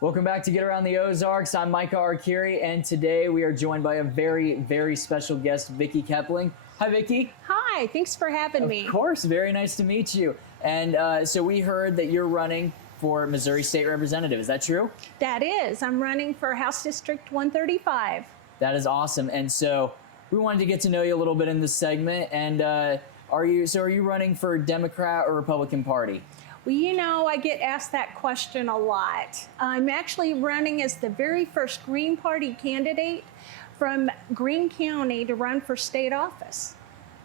Welcome back to Get Around the Ozarks. I'm Micah Arcuri, and today we are joined by a very, very special guest, Vicke Kepling. Hi, Vicke. Hi, thanks for having me. Of course, very nice to meet you. And so we heard that you're running for Missouri State Representative. Is that true? That is. I'm running for House District 135. That is awesome. And so we wanted to get to know you a little bit in this segment. And are you running for Democrat or Republican Party? Well, you know, I get asked that question a lot. I'm actually running as the very first Green Party candidate from Greene County to run for state office.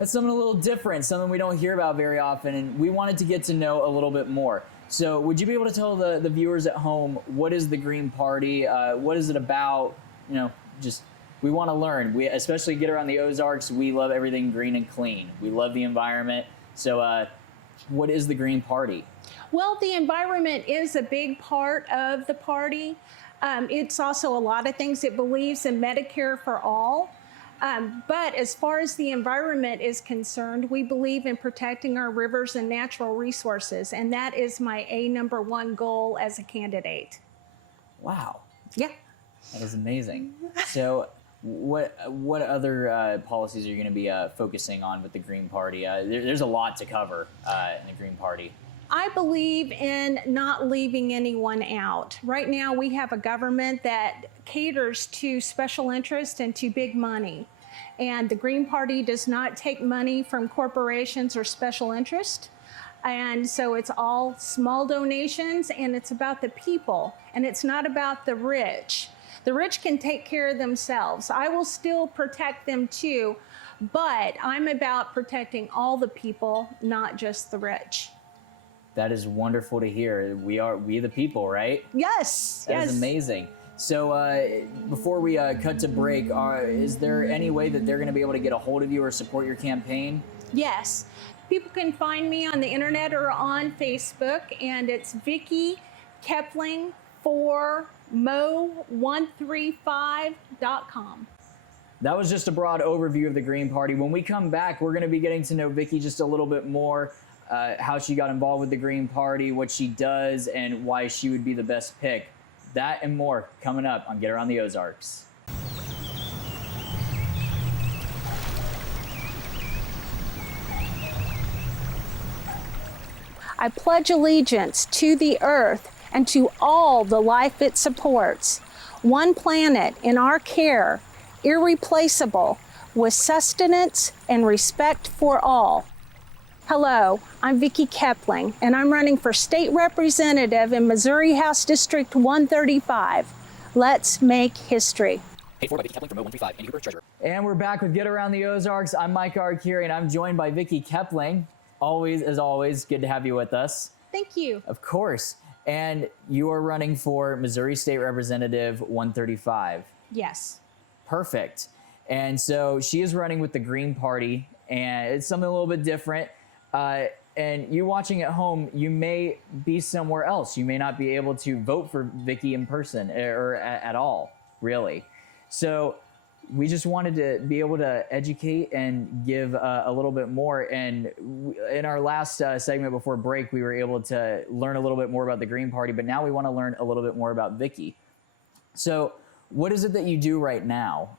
That's something a little different, something we don't hear about very often, and we wanted to get to know a little bit more. So would you be able to tell the viewers at home, what is the Green Party? What is it about? You know, just, we want to learn. We especially Get Around the Ozarks, we love everything green and clean. We love the environment. So what is the Green Party? Well, the environment is a big part of the party. It's also a lot of things. It believes in Medicare for all. But as far as the environment is concerned, we believe in protecting our rivers and natural resources. And that is my number one goal as a candidate. Wow. Yeah. That is amazing. So what other policies are you going to be focusing on with the Green Party? There's a lot to cover in the Green Party. I believe in not leaving anyone out. Right now, we have a government that caters to special interest and to big money. And the Green Party does not take money from corporations or special interest. And so it's all small donations, and it's about the people, and it's not about the rich. The rich can take care of themselves. I will still protect them too, but I'm about protecting all the people, not just the rich. That is wonderful to hear. We the people, right? Yes. That is amazing. So before we cut to break, is there any way that they're going to be able to get a hold of you or support your campaign? Yes. People can find me on the internet or on Facebook, and it's Vicke Kepling for mo135.com. That was just a broad overview of the Green Party. When we come back, we're going to be getting to know Vicke just a little bit more. How she got involved with the Green Party, what she does, and why she would be the best pick. That and more coming up on Get Around the Ozarks. I pledge allegiance to the earth and to all the life it supports. One planet in our care, irreplaceable, with sustenance and respect for all. Hello, I'm Vicke Kepling, and I'm running for state representative in Missouri House District 135. Let's make history. Paid for by Vicke Kepling from Mo135 and Hubert Treasurer. And we're back with Get Around the Ozarks. I'm Micah Arcuri, and I'm joined by Vicke Kepling. Always, as always, good to have you with us. Thank you. Of course. And you are running for Missouri State Representative 135. Yes. Perfect. And so she is running with the Green Party, and it's something a little bit different. And you watching at home, you may be somewhere else. You may not be able to vote for Vicke in person or at all, really. So we just wanted to be able to educate and give a little bit more. And in our last segment before break, we were able to learn a little bit more about the Green Party, but now we want to learn a little bit more about Vicke. So what is it that you do right now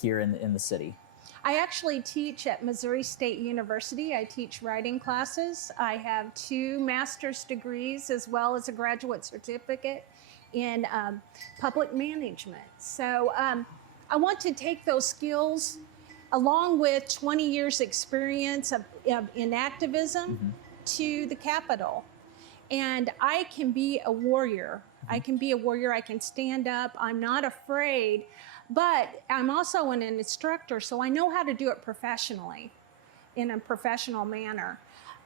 here in the city? I actually teach at Missouri State University. I teach writing classes. I have 2 master's degrees as well as a graduate certificate in public management. So I want to take those skills along with 20 years experience in activism to the Capitol. And I can be a warrior. I can be a warrior. I can stand up. I'm not afraid. But I'm also an instructor, so I know how to do it professionally, in a professional manner.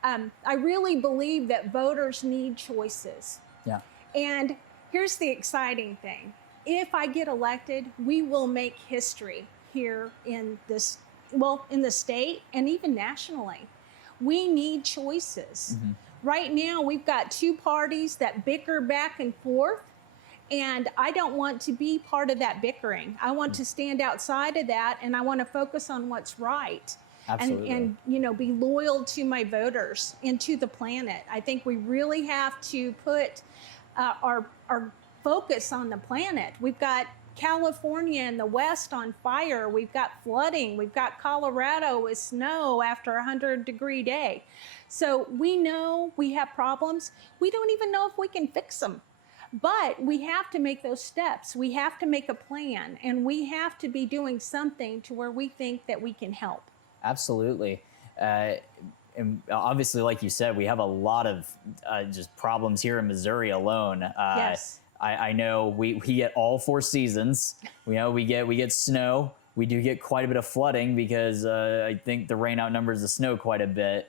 I really believe that voters need choices. Yeah. And here's the exciting thing. If I get elected, we will make history here in this, well, in the state and even nationally. We need choices. Right now, we've got 2 parties that bicker back and forth. And I don't want to be part of that bickering. I want to stand outside of that, and I want to focus on what's right. Absolutely. And you know, be loyal to my voters and to the planet. I think we really have to put our focus on the planet. We've got California in the West on fire. We've got flooding. We've got Colorado with snow after a 100-degree day. So we know we have problems. We don't even know if we can fix them. But we have to make those steps. We have to make a plan, and we have to be doing something to where we think that we can help. Absolutely. And obviously, like you said, we have a lot of just problems here in Missouri alone. Yes. I know we get all 4 seasons. We get snow. We do get quite a bit of flooding because I think the rain outnumbers the snow quite a bit.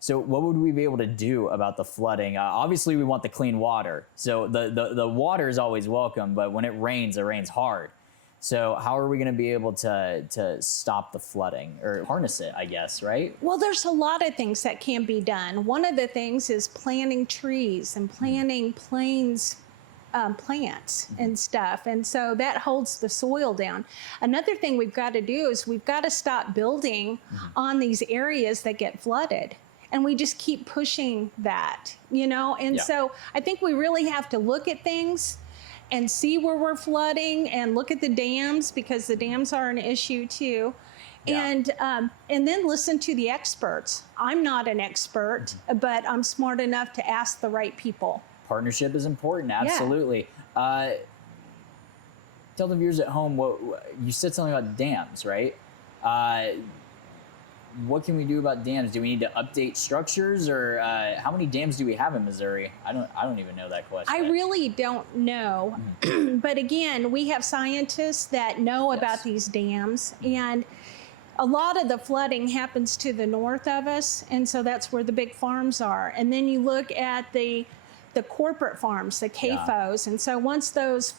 So what would we be able to do about the flooding? Obviously, we want the clean water. So the water is always welcome, but when it rains hard. So how are we going to be able to stop the flooding or harness it, I guess, right? Well, there's a lot of things that can be done. One of the things is planting trees and planting plants and stuff. And so that holds the soil down. Another thing we've got to do is we've got to stop building on these areas that get flooded. And we just keep pushing that, And so I think we really have to look at things and see where we're flooding and look at the dams, because the dams are an issue too. And then listen to the experts. I'm not an expert, but I'm smart enough to ask the right people. Partnership is important, absolutely. Yeah. Tell the viewers at home, you said something about dams, right? What can we do about dams? Do we need to update structures, or how many dams do we have in Missouri? I don't even know that question. I really don't know. But again, we have scientists that know about these dams, and a lot of the flooding happens to the north of us, and so that's where the big farms are. And then you look at the corporate farms, the CAFOs, and so once those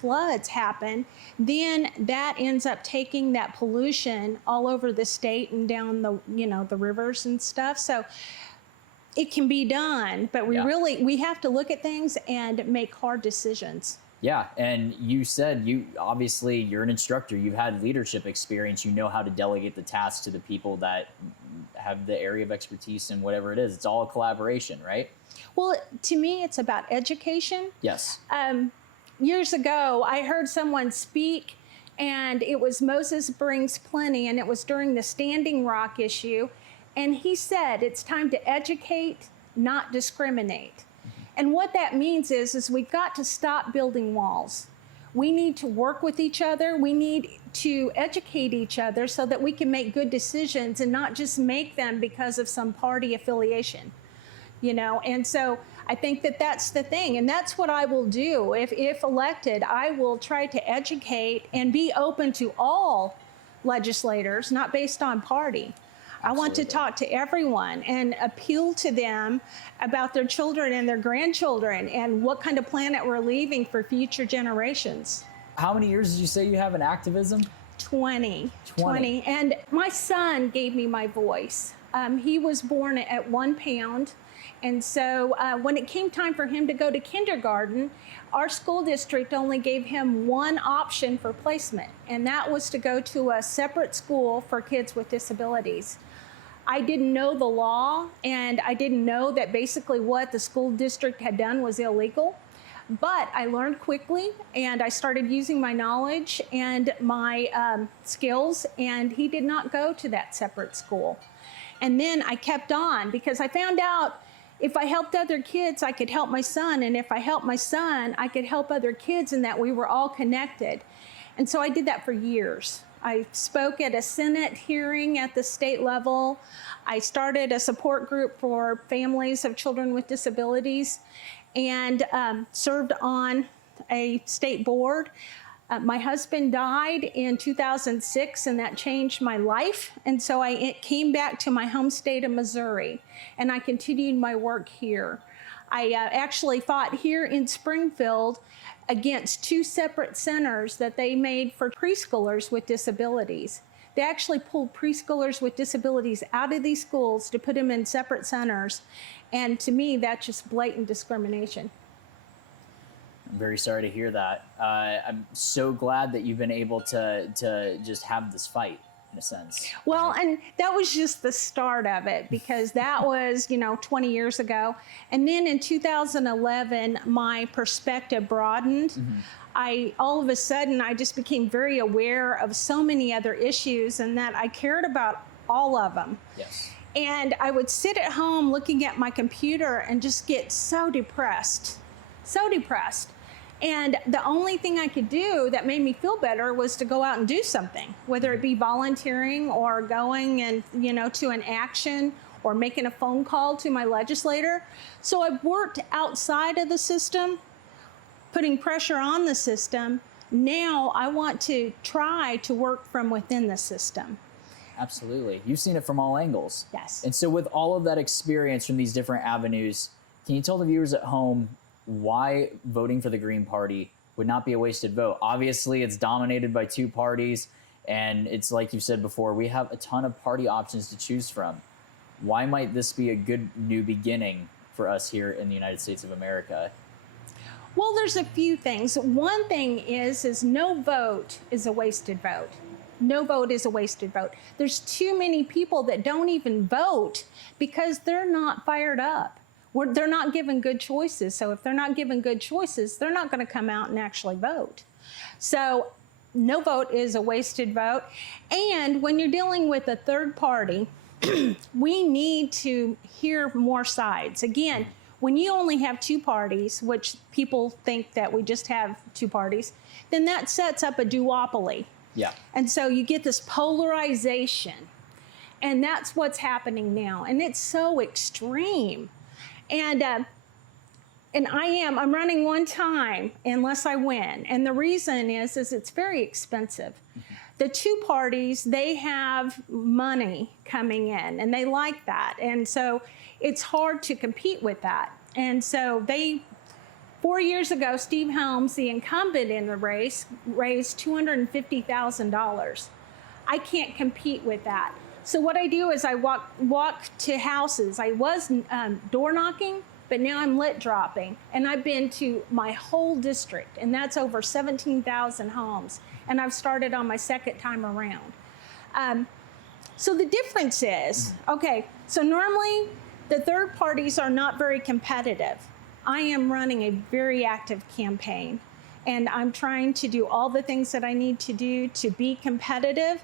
floods happen, then that ends up taking that pollution all over the state and down the rivers and stuff. So it can be done, but we have to look at things and make hard decisions. Yeah, and you said you're an instructor. You've had leadership experience. You know how to delegate the tasks to the people that have the area of expertise in whatever it is. It's all a collaboration, right? Well, to me, it's about education. Yes. Years ago, I heard someone speak, and it was Moses Brings Plenty, and it was during the Standing Rock issue. And he said, it's time to educate, not discriminate. And what that means is we've got to stop building walls. We need to work with each other. We need to educate each other so that we can make good decisions and not just make them because of some party affiliation, And so I think that that's the thing. And that's what I will do. If elected, I will try to educate and be open to all legislators, not based on party. I want to talk to everyone and appeal to them about their children and their grandchildren and what kind of planet we're leaving for future generations. How many years did you say you have in activism? 20. And my son gave me my voice. He was born at 1 pound. And so when it came time for him to go to kindergarten, our school district only gave him one option for placement, and that was to go to a separate school for kids with disabilities. I didn't know the law, and I didn't know that basically what the school district had done was illegal. But I learned quickly, and I started using my knowledge and my skills, and he did not go to that separate school. And then I kept on because I found out if I helped other kids, I could help my son. And if I helped my son, I could help other kids, and that we were all connected. And so I did that for years. I spoke at a Senate hearing at the state level. I started a support group for families of children with disabilities and served on a state board. My husband died in 2006, and that changed my life. And so I came back to my home state of Missouri, and I continued my work here. I actually fought here in Springfield against 2 separate centers that they made for preschoolers with disabilities. They actually pulled preschoolers with disabilities out of these schools to put them in separate centers. And to me, that's just blatant discrimination. I'm very sorry to hear that. I'm so glad that you've been able to just have this fight. in a sense. Well, and that was just the start of it, because that was, 20 years ago. And then in 2011, my perspective broadened. All of a sudden, I just became very aware of so many other issues, and that I cared about all of them. Yes. And I would sit at home looking at my computer and just get so depressed. And the only thing I could do that made me feel better was to go out and do something, whether it be volunteering or going and, to an action or making a phone call to my legislator. So I worked outside of the system, putting pressure on the system. Now I want to try to work from within the system. Absolutely. You've seen it from all angles. Yes. And so with all of that experience from these different avenues, can you tell the viewers at home why voting for the Green Party would not be a wasted vote? Obviously, it's dominated by two parties, and it's like you said before, we have a ton of party options to choose from. Why might this be a good new beginning for us here in the United States of America? Well, there's a few things. One thing is no vote is a wasted vote. No vote is a wasted vote. There's too many people that don't even vote because they're not fired up. They're not given good choices. So if they're not given good choices, they're not going to come out and actually vote. So no vote is a wasted vote. And when you're dealing with a third party, we need to hear more sides. Again, when you only have two parties, which people think that we just have two parties, then that sets up a duopoly. Yeah. And so you get this polarization. And that's what's happening now. And it's so extreme. And I'm running one time unless I win. And the reason is it's very expensive. The two parties, they have money coming in, and they like that. And so it's hard to compete with that. And so 4 years ago, Steve Helms, the incumbent in the race, raised $250,000. I can't compete with that. So what I do is I walk to houses. I was door knocking, but now I'm lit dropping. And I've been to my whole district, and that's over 17,000 homes. And I've started on my second time around. So the difference is, okay, so normally the third parties are not very competitive. I am running a very active campaign, and I'm trying to do all the things that I need to do to be competitive.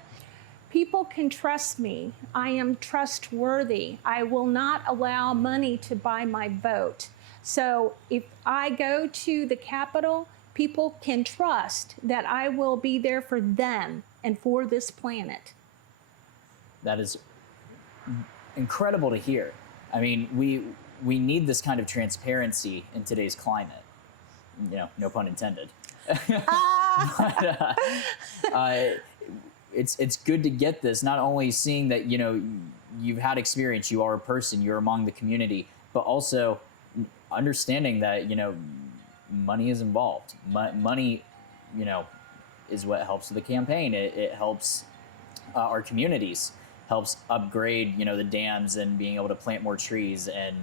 People can trust me. I am trustworthy. I will not allow money to buy my vote. So if I go to the Capitol, people can trust that I will be there for them and for this planet. That is incredible to hear. I mean, we need this kind of transparency in today's climate. No pun intended. But, it's good to get this, not only seeing that, you've had experience, you are a person, you're among the community, but also understanding that, money is involved. Money, is what helps with the campaign. It helps our communities, helps upgrade, the dams and being able to plant more trees and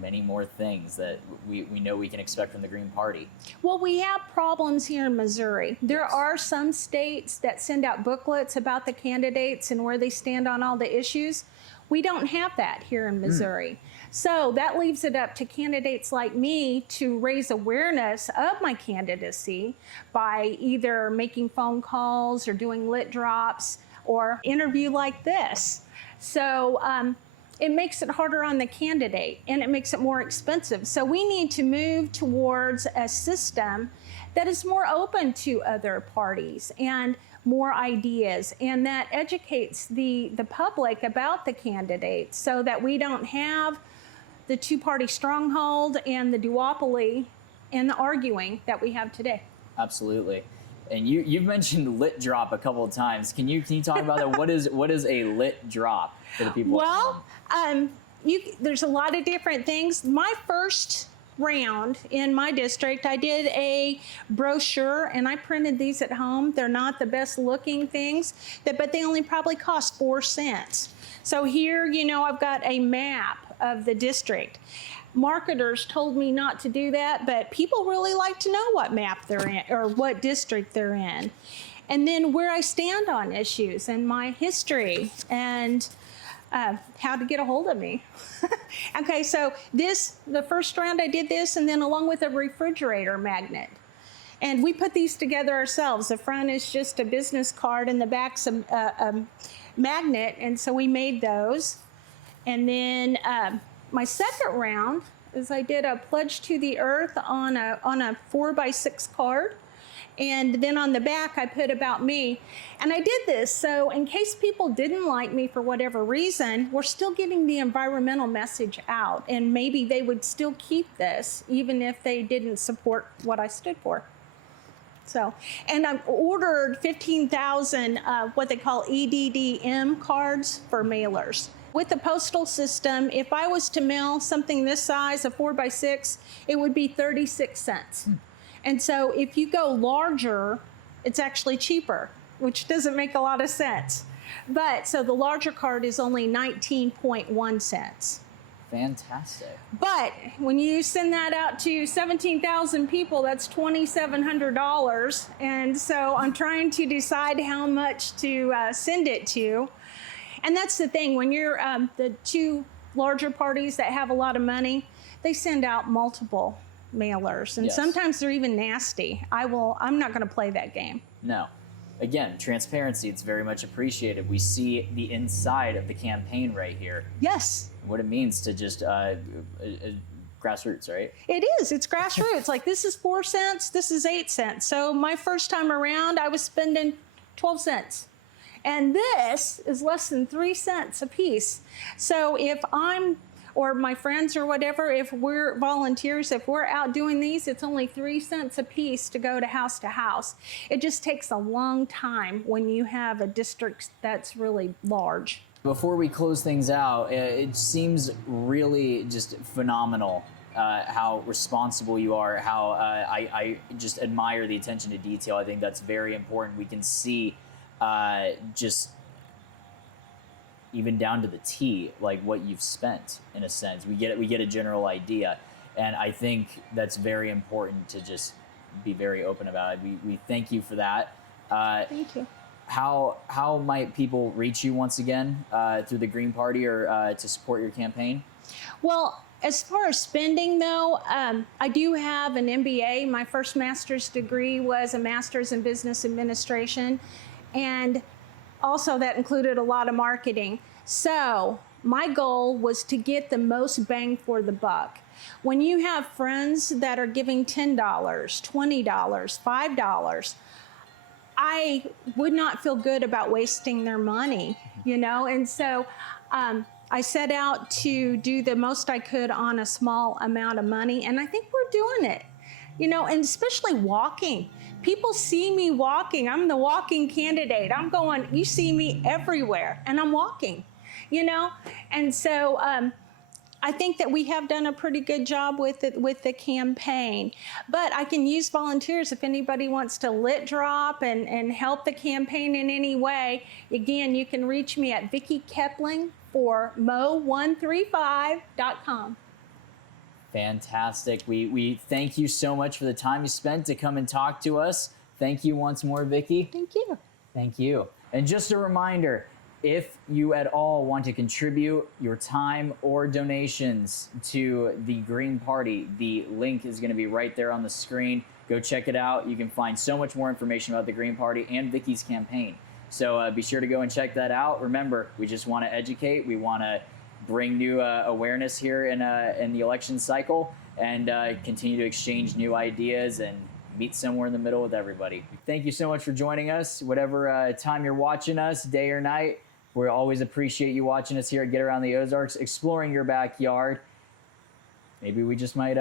many more things that we know we can expect from the Green Party. Well, we have problems here in Missouri. There are some states that send out booklets about the candidates and where they stand on all the issues. We don't have that here in Missouri. So that leaves it up to candidates like me to raise awareness of my candidacy by either making phone calls or doing lit drops or interview like this. So it makes it harder on the candidate, and it makes it more expensive. So we need to move towards a system that is more open to other parties and more ideas, and that educates the public about the candidates so that we don't have the two-party stronghold and the duopoly and the arguing that we have today. Absolutely. And you've mentioned lit drop a couple of times. Can you talk about that? What is a lit drop for the people? Well, there's a lot of different things. My first round in my district, I did a brochure, and I printed these at home. They're not the best looking things, but they only probably cost 4 cents. So here, I've got a map of the district. Marketers told me not to do that, but people really like to know what map they're in or what district they're in. and then where I stand on issues and my history and how to get a hold of me. Okay, so the first round I did this, and then along with a refrigerator magnet. And we put these together ourselves. The front is just a business card and the back's a magnet, and so we made those. And then my second round is I did a pledge to the earth on a 4x6 card. And then on the back, I put about me. And I did this so in case people didn't like me for whatever reason, we're still getting the environmental message out. And maybe they would still keep this even if they didn't support what I stood for. So, and I've ordered 15,000 what they call EDDM cards for mailers. With the postal system, if I was to mail something this size, a 4x6, it would be 36 cents. And so if you go larger, it's actually cheaper, which doesn't make a lot of sense. But so the larger card is only 19.1 cents. Fantastic. But when you send that out to 17,000 people, that's $2,700. And so I'm trying to decide how much to send it to. And that's the thing, when you're the two larger parties that have a lot of money, they send out multiple mailers, and sometimes they're even nasty. I'm not going to play that game. No. Again, transparency, it's very much appreciated. We see the inside of the campaign right here. Yes. What it means to just grassroots, right? It is. It's grassroots. Like, this is 4 cents, this is 8 cents. So my first time around, I was spending 12 cents. And this is less than 3 cents a piece. So if I'm, or my friends or whatever, if we're volunteers, if we're out doing these, it's only 3 cents a piece to go to house. It just takes a long time when you have a district that's really large. Before we close things out, it seems really just phenomenal how responsible you are, how I just admire the attention to detail. I think that's very important. We can see just even down to the T, like what you've spent in a sense. We get a general idea. And I think that's very important to just be very open about it. We thank you for that. Thank you. How might people reach you once again through the Green Party or to support your campaign? Well, as far as spending, though, I do have an MBA. My first master's degree was a master's in business administration, and also that included a lot of marketing. So my goal was to get the most bang for the buck. When you have friends that are giving $10, $20, $5, I would not feel good about wasting their money, you know? And so I set out to do the most I could on a small amount of money, and I think we're doing it, you know, and especially walking. People see me walking. I'm the walking candidate. I'm going, you see me everywhere, and I'm walking, you know? And so I think that we have done a pretty good job with the campaign. But I can use volunteers if anybody wants to lit drop and help the campaign in any way. Again, you can reach me at Vicke Kepling or mo135.com. Fantastic. We thank you so much for the time you spent to come and talk to us. Thank you once more, Vicke. Thank you. Thank you. And just a reminder, if you at all want to contribute your time or donations to the Green Party, the link is going to be right there on the screen. Go check it out. You can find so much more information about the Green Party and Vicke's campaign. So be sure to go and check that out. Remember, we just want to educate. We want to bring new awareness here in the election cycle, and continue to exchange new ideas and meet somewhere in the middle with everybody. Thank you so much for joining us. Whatever time you're watching us, day or night, we always appreciate you watching us here at Get Around the Ozarks, exploring your backyard. Maybe we just might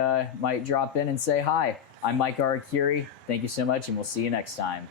drop in and say hi. I'm Mike Arakiri. Thank you so much, and we'll see you next time.